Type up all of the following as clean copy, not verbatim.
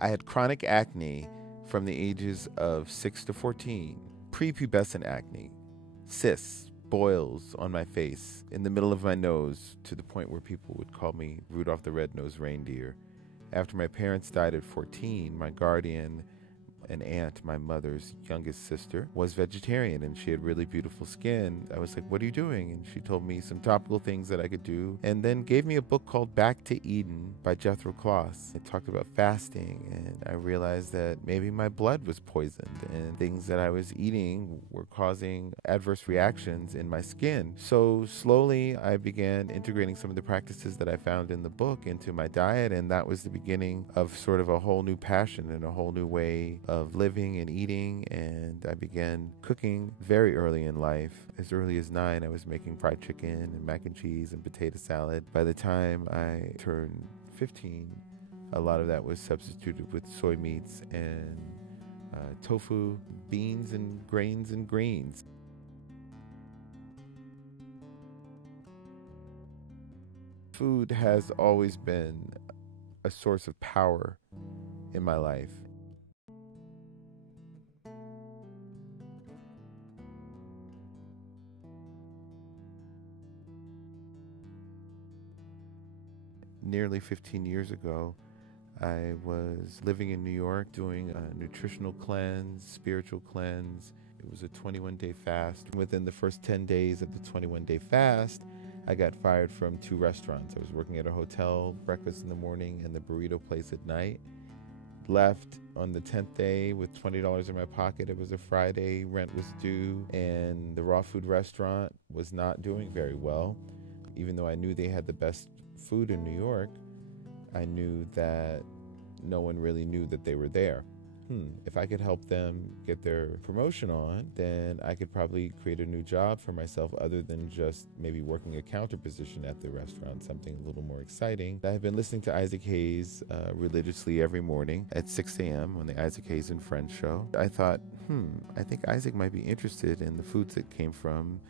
I had chronic acne from the ages of 6 to 14, prepubescent acne, cysts, boils on my face, in the middle of my nose, to the point where people would call me Rudolph the Red-Nosed Reindeer. After my parents died at 14, my guardian, an aunt, my mother's youngest sister, was vegetarian, and she had really beautiful skin. I was like, what are you doing? And she told me some topical things that I could do, and then gave me a book called Back to Eden by Jethro Kloss. It talked about fasting, and I realized that maybe my blood was poisoned and things that I was eating were causing adverse reactions in my skin. So slowly I began integrating some of the practices that I found in the book into my diet, and that was the beginning of sort of a whole new passion and a whole new way of living and eating. And I began cooking very early in life. As early as 9, I was making fried chicken and mac and cheese and potato salad. By the time I turned 15, a lot of that was substituted with soy meats and tofu, beans and grains and greens. Food has always been a source of power in my life. Nearly 15 years ago, I was living in New York doing a nutritional cleanse, spiritual cleanse. It was a 21-day fast. Within the first 10 days of the 21-day fast, I got fired from 2 restaurants. I was working at a hotel, breakfast in the morning, and the burrito place at night. Left on the 10th day with $20 in my pocket. It was a Friday, rent was due, and the raw food restaurant was not doing very well. Even though I knew they had the best food in New York, I knew that no one really knew that they were there. If I could help them get their promotion on, then I could probably create a new job for myself other than just maybe working a counter position at the restaurant, something a little more exciting. I have been listening to Isaac Hayes religiously every morning at 6 a.m. on the Isaac Hayes and Friends show. I thought, I think Isaac might be interested in the foods that came from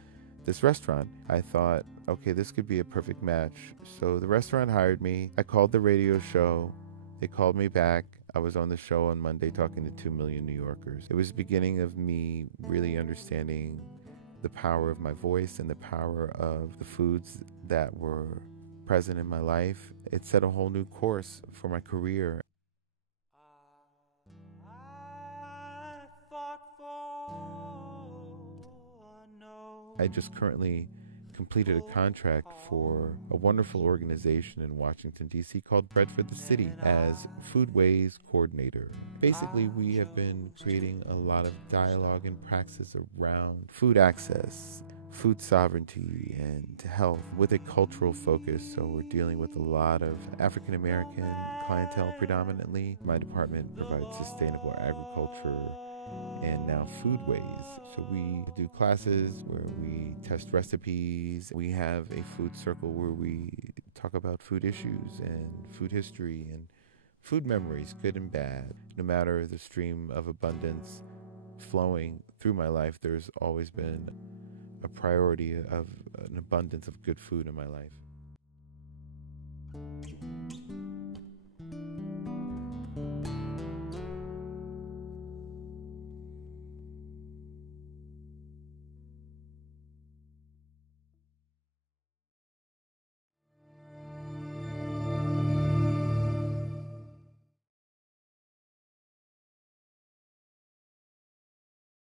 this restaurant. I thought, okay, this could be a perfect match. So the restaurant hired me. I called the radio show. They called me back. I was on the show on Monday talking to 2 million New Yorkers. It was the beginning of me really understanding the power of my voice and the power of the foods that were present in my life. It set a whole new course for my career. I just currently completed a contract for a wonderful organization in Washington, D.C. called Bread for the City as Foodways Coordinator. Basically, we have been creating a lot of dialogue and praxis around food access, food sovereignty, and health with a cultural focus. So we're dealing with a lot of African American clientele predominantly. My department provides sustainable agriculture and now foodways. So we do classes where we test recipes. We have a food circle where we talk about food issues and food history and food memories, good and bad. No matter the stream of abundance flowing through my life, there's always been a priority of an abundance of good food in my life.